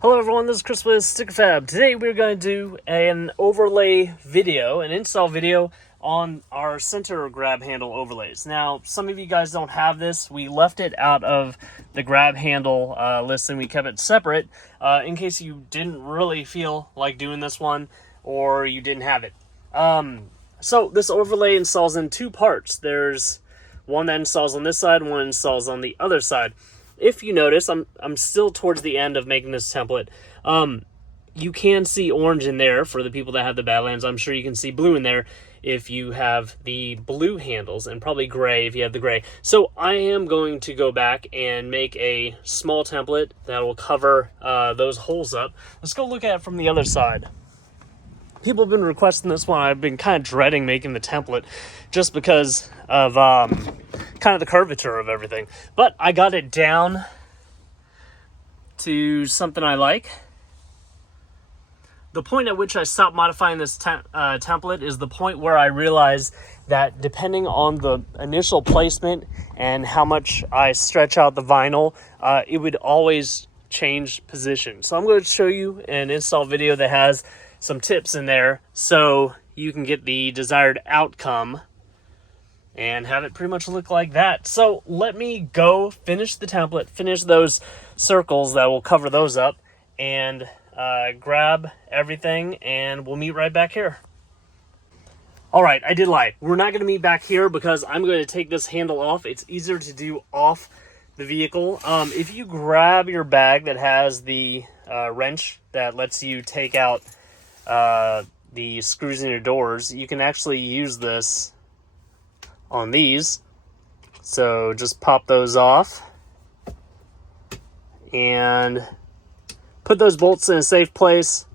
Hello everyone, this is Chris with StickerFab. Today we're going to do an overlay video, an install video on our center grab handle overlays. Now, some of you guys don't have this. We left it out of the grab handle list and we kept it separate in case you didn't really feel like doing this one or you didn't have it. So this overlay installs in two parts. There's one that installs on this side, one installs on the other side. If you notice, I'm still towards the end of making this template. You can see orange in there for the people that have the Badlands. I'm sure you can see blue in there if you have the blue handles, and probably gray if you have the gray. So I am going to go back and make a small template that will cover those holes up. Let's go look at it from the other side. People have been requesting this one. I've been kind of dreading making the template just because of kind of the curvature of everything. But I got it down to something I like. The point at which I stopped modifying this template is the point where I realized that depending on the initial placement and how much I stretch out the vinyl, it would always change position. So I'm going to show you an install video that has some tips in there so you can get the desired outcome and have it pretty much look like that. So let me go finish the template, finish those circles that will cover those up, and grab everything, and we'll meet right back here. All right, I did lie. We're not going to meet back here because I'm going to take this handle off. It's easier to do off the vehicle. If you grab your bag that has the wrench that lets you take out the screws in your doors, you can actually use this on these. So just pop those off and put those bolts in a safe place.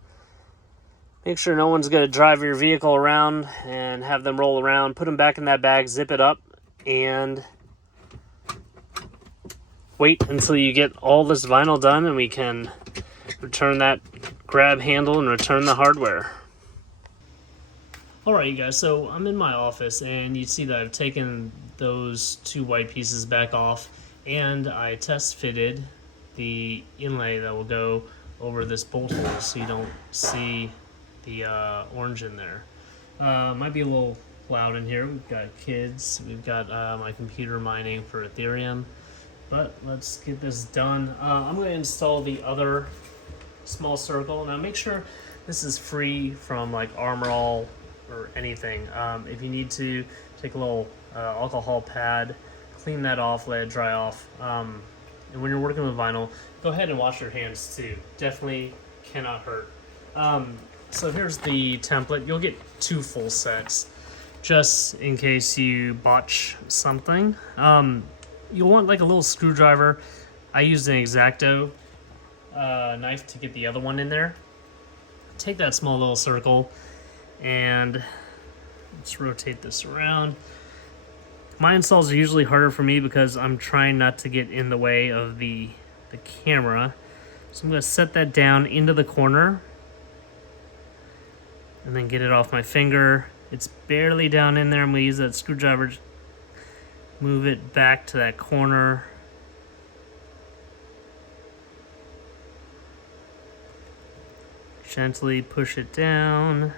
Make sure no one's going to drive your vehicle around and have them roll around. Put them back in that bag, zip it up, and wait until you get all this vinyl done and we can return that grab handle and return the hardware. Alright you guys, so I'm in my office and you see that I've taken those two white pieces back off and I test fitted the inlay that will go over this bolt hole so you don't see the orange in there. Might be a little loud in here. We've got kids, we've got my computer mining for Ethereum, but let's get this done. I'm going to install the other small circle. Now make sure this is free from like Armor All or anything. If you need to, take a little alcohol pad, clean that off, let it dry off. And when you're working with vinyl, go ahead and wash your hands too. Definitely cannot hurt. So here's the template. You'll get two full sets just in case you botch something. You'll want like a little screwdriver. I used an X-Acto knife to get the other one in there. Take that small little circle and let's rotate this around. My installs are usually harder for me because I'm trying not to get in the way of the camera. So I'm going to set that down into the corner and then get it off my finger. It's barely down in there. I'm going to use that screwdriver, move it back to that corner. Gently push it down.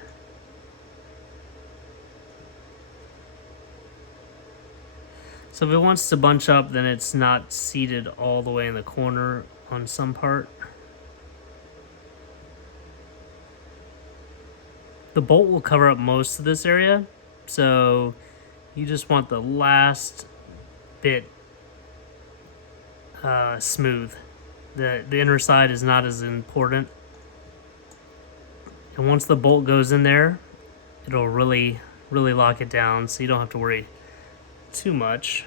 So if it wants to bunch up, then it's not seated all the way in the corner on some part. The bolt will cover up most of this area, so you just want the last bit smooth. The inner side is not as important. And once the bolt goes in there, it'll really lock it down, so you don't have to worry too much.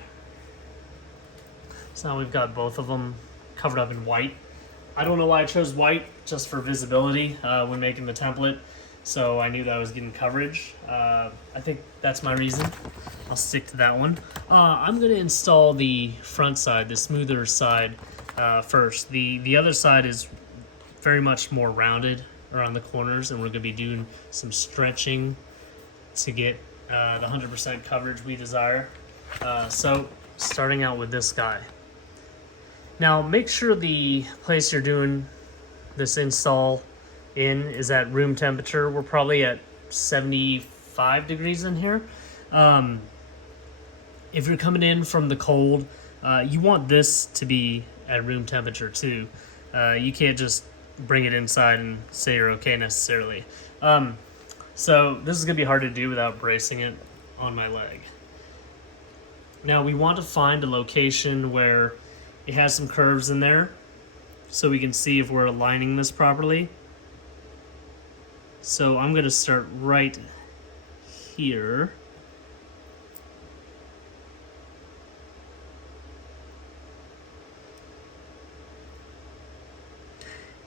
So now we've got both of them covered up in white. I don't know why I chose white, just for visibility when making the template, so I knew that I was getting coverage. I think that's my reason. I'll stick to that one. I'm going to install the front side, the smoother side, first. The other side is very much more rounded around the corners, and we're going to be doing some stretching to get the 100% coverage we desire. So starting out with this guy. Now make sure the place you're doing this install in is at room temperature. We're probably at 75 degrees in here. If you're coming in from the cold, you want this to be at room temperature too. You can't just bring it inside and say you're okay necessarily. So this is going to be hard to do without bracing it on my leg. Now we want to find a location where it has some curves in there so we can see if we're aligning this properly. So I'm going to start right here.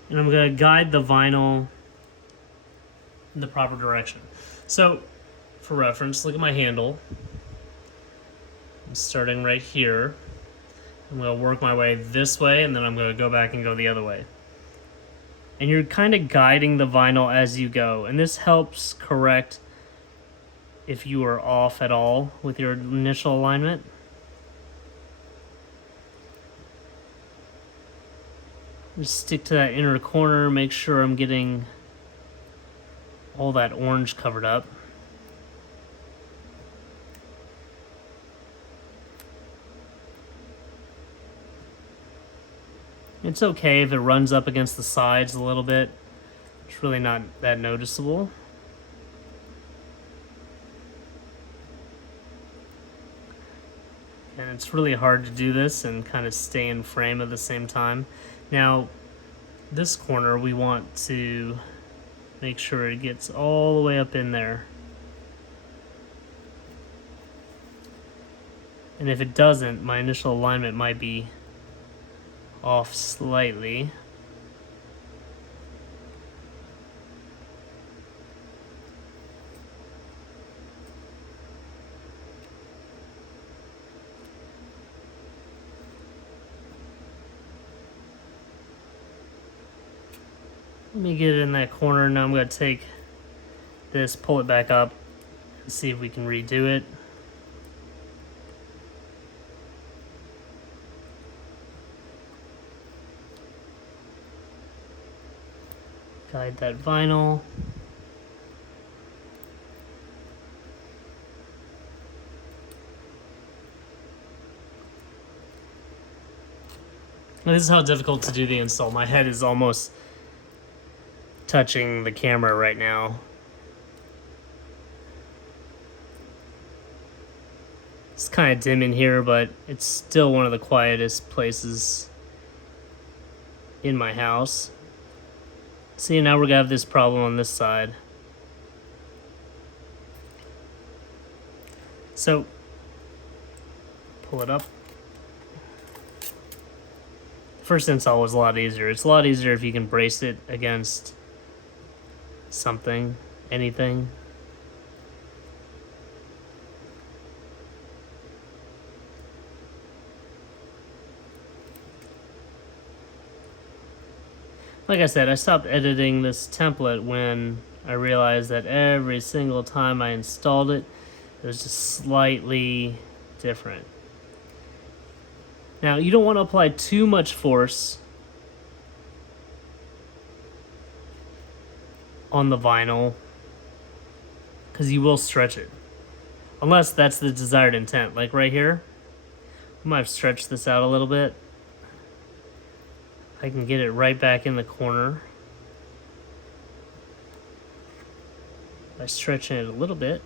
And I'm going to guide the vinyl in the proper direction. So, for reference, look at my handle. I'm starting right here. I'm going to work my way this way, and then I'm going to go back and go the other way. And you're kind of guiding the vinyl as you go. And this helps correct if you are off at all with your initial alignment. Just stick to that inner corner, make sure I'm getting all that orange covered up. It's okay if it runs up against the sides a little bit. It's really not that noticeable. And it's really hard to do this and kind of stay in frame at the same time. Now, this corner we want to make sure it gets all the way up in there. And if it doesn't, my initial alignment might be off slightly. Let me get it in that corner. Now I'm going to take this, pull it back up, and see if we can redo it. Guide that vinyl. Now, this is how difficult to do the install. My head is almost touching the camera right now. It's kind of dim in here, but it's still one of the quietest places in my house. See, now we're gonna have this problem on this side. So, pull it up. First install was a lot easier. It's a lot easier if you can brace it against something, anything. Like I said, I stopped editing this template when I realized that every single time I installed it, it was just slightly different. Now, you don't want to apply too much force on the vinyl because you will stretch it. Unless that's the desired intent. Like right here, I might have stretched this out a little bit. I can get it right back in the corner by stretching it a little bit.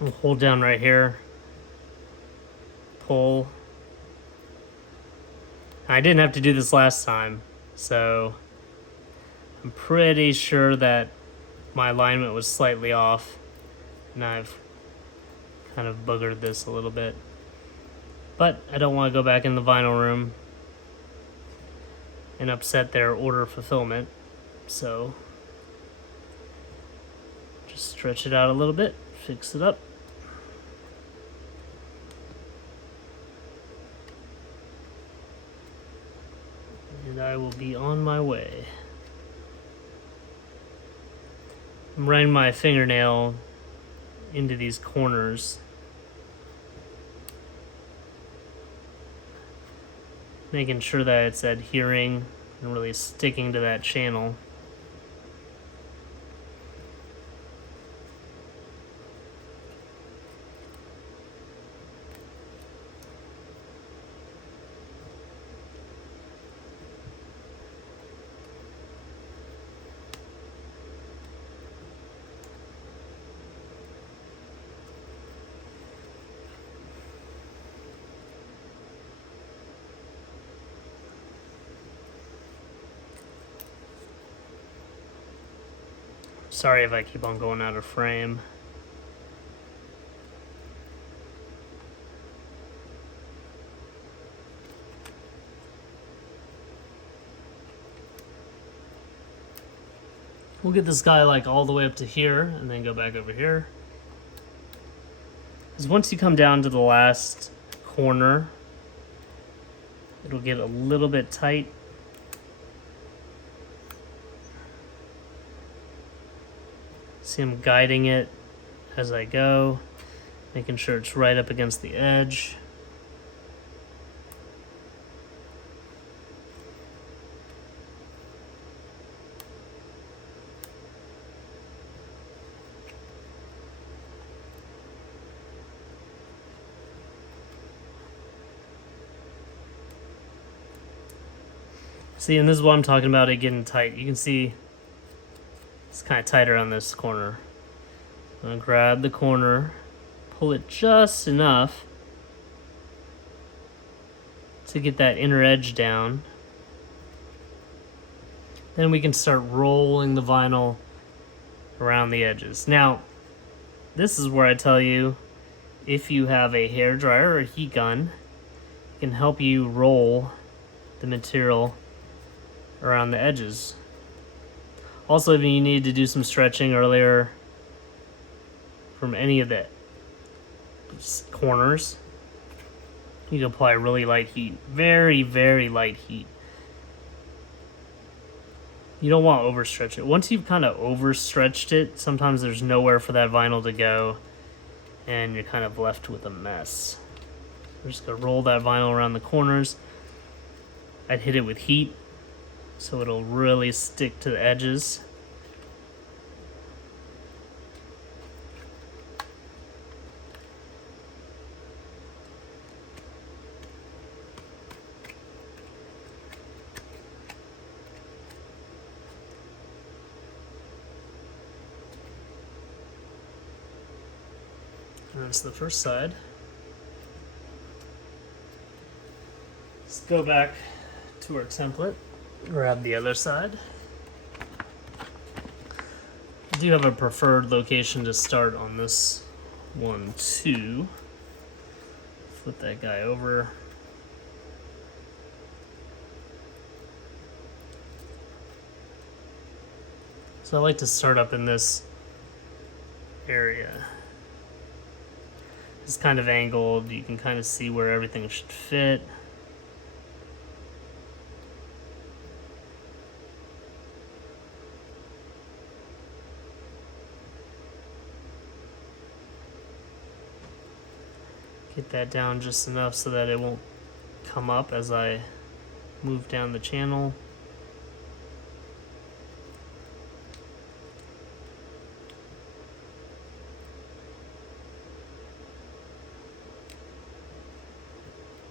I'll hold down right here, pull. I didn't have to do this last time, so I'm pretty sure that my alignment was slightly off, and I've kind of boogered this a little bit. But I don't want to go back in the vinyl room and upset their order fulfillment. So just stretch it out a little bit, fix it up. And I will be on my way. I'm running my fingernail into these corners, making sure that it's adhering and really sticking to that channel. Sorry if I keep on going out of frame. We'll get this guy like all the way up to here and then go back over here. Because once you come down to the last corner, it'll get a little bit tight. See, I'm guiding it as I go, making sure it's right up against the edge. See, and this is what I'm talking about, it getting tight. You can see it's kind of tighter on this corner. I'm going to grab the corner, pull it just enough to get that inner edge down. Then we can start rolling the vinyl around the edges. Now, this is where I tell you, if you have a hairdryer or a heat gun, it can help you roll the material around the edges. Also, if you need to do some stretching earlier from any of the corners, you can apply really light heat. Very, very light heat. You don't want to overstretch it. Once you've kind of overstretched it, sometimes there's nowhere for that vinyl to go, and you're kind of left with a mess. We're just going to roll that vinyl around the corners. I'd hit it with heat, so it'll really stick to the edges. And that's the first side. Let's go back to our template. Grab the other side. I do have a preferred location to start on this one too. Flip that guy over. So I like to start up in this area. It's kind of angled. You can kind of see where everything should fit. Get that down just enough so that it won't come up as I move down the channel.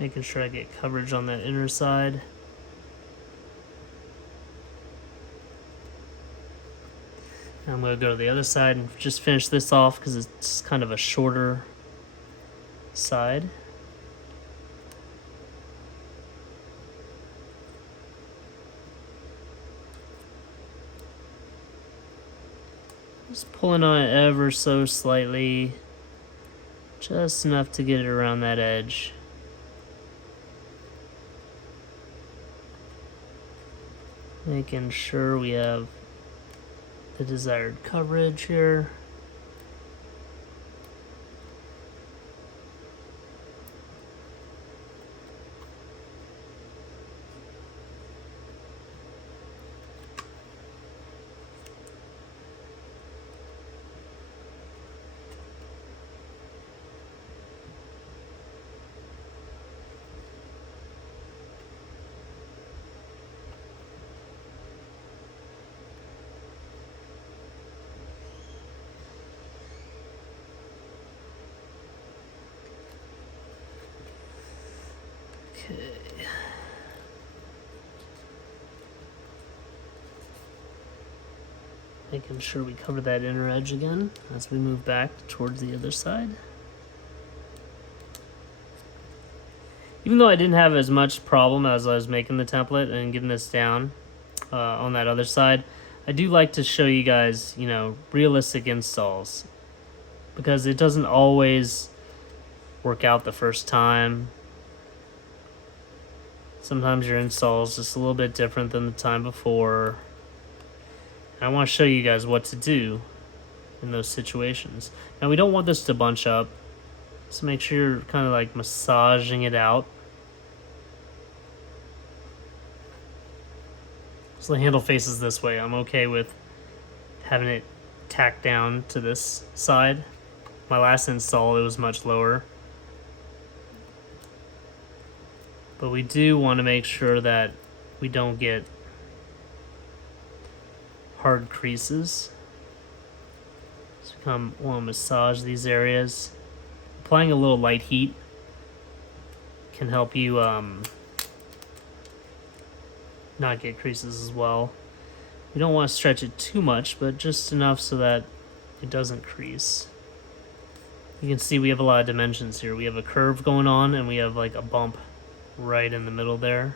Making sure I get coverage on that inner side. Now I'm going to go to the other side and just finish this off because it's kind of a shorter side. Just pulling on it ever so slightly, just enough to get it around that edge. Making sure we have the desired coverage here. Okay. Making sure we cover that inner edge again as we move back towards the other side. Even though I didn't have as much problem as I was making the template and getting this down on that other side, I do like to show you guys, you know, realistic installs, because it doesn't always work out the first time. Sometimes your install is just a little bit different than the time before. And I want to show you guys what to do in those situations. Now, we don't want this to bunch up, so make sure you're kind of like massaging it out. So the handle faces this way. I'm okay with having it tacked down to this side. My last install, it was much lower. But we do want to make sure that we don't get hard creases. So we want to massage these areas. Applying a little light heat can help you not get creases as well. We don't want to stretch it too much, but just enough so that it doesn't crease. You can see we have a lot of dimensions here. We have a curve going on, and we have like a bump right in the middle there.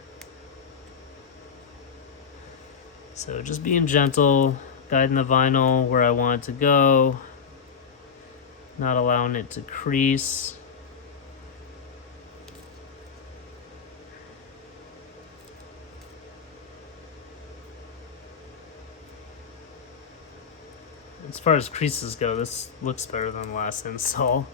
So just being gentle, guiding the vinyl where I want it to go, not allowing it to crease. As far as creases go, this looks better than the last install.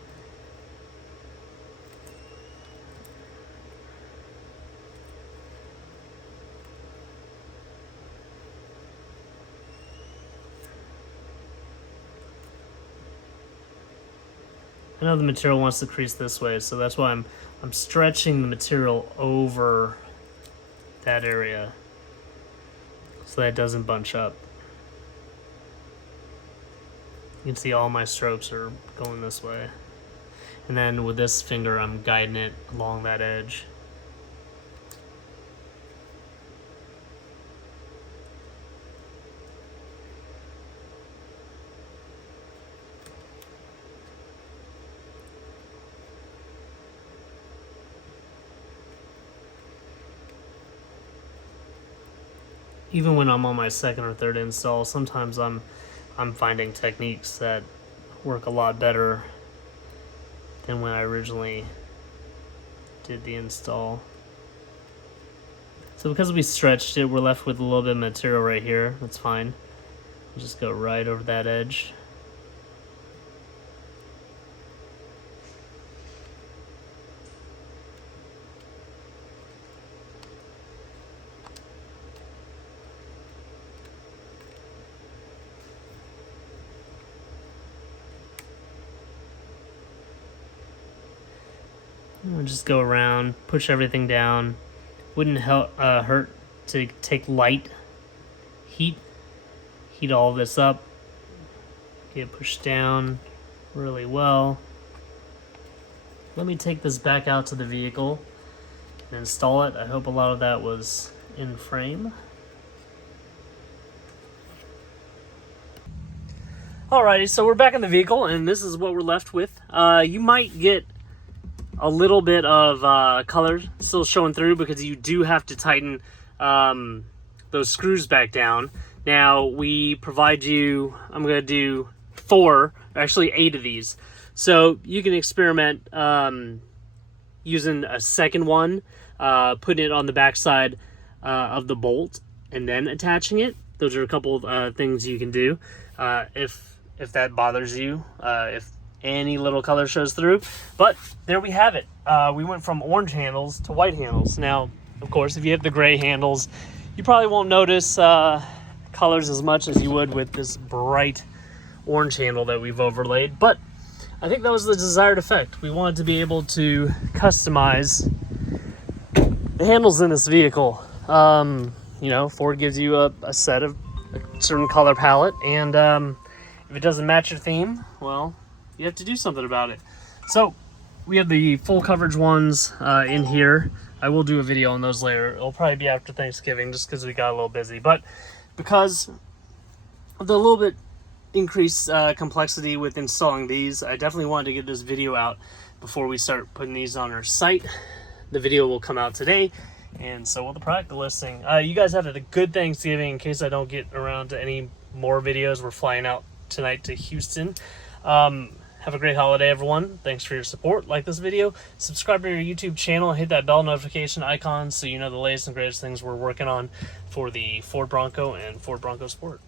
I know the material wants to crease this way, so that's why I'm stretching the material over that area so that it doesn't bunch up. You can see all my strokes are going this way. And then with this finger, I'm guiding it along that edge. Even when I'm on my second or third install, sometimes I'm finding techniques that work a lot better than when I originally did the install. So because we stretched it, we're left with a little bit of material right here. That's fine. We'll just go right over that edge. We'll just go around, push everything down. Wouldn't hurt to take light heat all this up, get it pushed down really well. Let me take this back out to the vehicle and install it. I hope a lot of that was in frame. Alrighty, so we're back in the vehicle, and this is what we're left with. You might get a little bit of color still showing through because you do have to tighten those screws back down. Now we provide you, I'm going to do 8 of these. So you can experiment using a second one, putting it on the backside of the bolt and then attaching it. those are a couple of things you can do if that bothers you, if any little color shows through. But there we have it. We went from orange handles to white handles. Now, of course, if you have the gray handles, you probably won't notice colors as much as you would with this bright orange handle that we've overlaid. But I think that was the desired effect. We wanted to be able to customize the handles in this vehicle. You know, Ford gives you a set of a certain color palette, and if it doesn't match your theme, well, you have to do something about it. So we have the full coverage ones in here. I will do a video on those later. It'll probably be after Thanksgiving just because we got a little busy. But because of the little bit increased complexity with installing these, I definitely wanted to get this video out before we start putting these on our site. The video will come out today, and so will the product listing. You guys have a good Thanksgiving. In case I don't get around to any more videos, we're flying out tonight to Houston. Have a great holiday, everyone. Thanks for your support. Like this video, subscribe to your YouTube channel, hit that bell notification icon so you know the latest and greatest things we're working on for the Ford Bronco and Ford Bronco Sport.